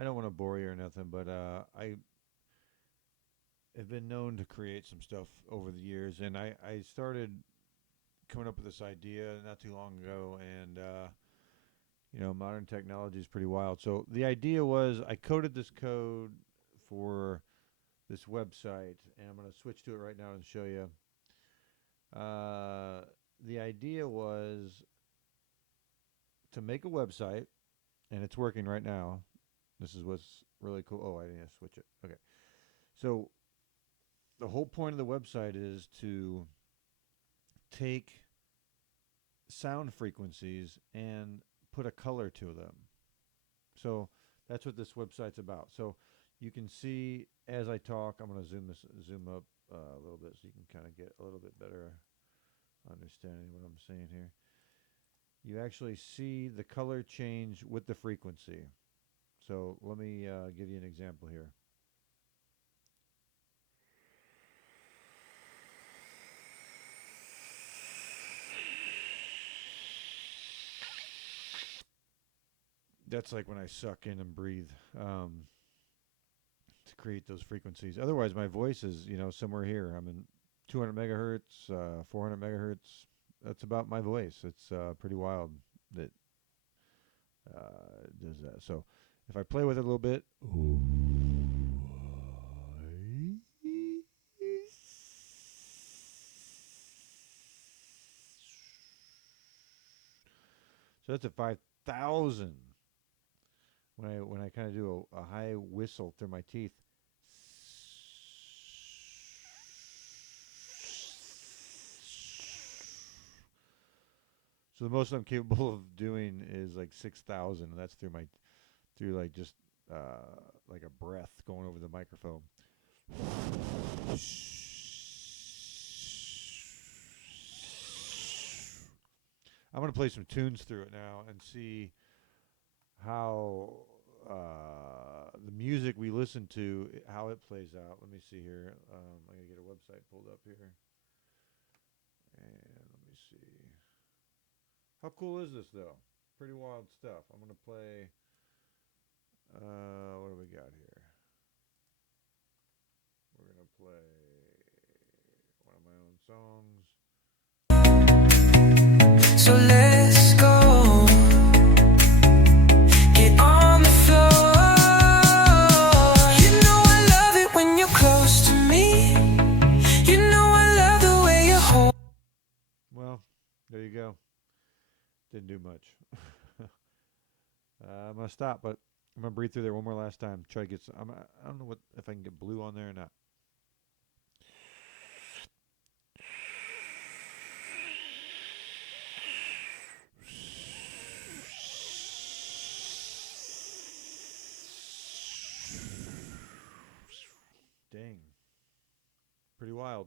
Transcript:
I don't want to bore you or nothing, but I have been known to create some stuff over the years, and I started coming up with this idea not too long ago, and modern technology is pretty wild. So the idea was I coded this code for this website, and I'm going to switch to it right now and show you. Uh, the idea was to make a website, and it's working right now. This is what's really cool. Oh, I didn't switch it. Okay. So the whole point of the website is to take sound frequencies and put a color to them. So that's what this website's about. So you can see as I talk, I'm going to zoom up a little bit so you can kind of get a little bit better understanding what I'm saying here. You actually see the color change with the frequency. So let me give you an example here. That's like when I suck in and breathe to create those frequencies. Otherwise, my voice is somewhere here. I'm in 200 megahertz, 400 megahertz. That's about my voice. It's pretty wild that does that. So if I play with it a little bit, so that's at 5,000. When I kind of do a high whistle through my teeth. So the most I'm capable of doing is like 6,000. That's through like just like a breath going over the microphone. I'm gonna play some tunes through it now and see how the music we listen to, how it plays out. Let me see here. I'm gonna get a website pulled up here, and let me see. How cool is this though? Pretty wild stuff. I'm gonna play. What do we got here? We're gonna play one of my own songs. So let's go, get on the floor. You know I love it when you're close to me. You know I love the way you hold. Well, there you go. Didn't do much. I'm gonna stop, but I'm gonna breathe through there one more last time. Try to get some. I don't know what if I can get blue on there or not. Dang, pretty wild.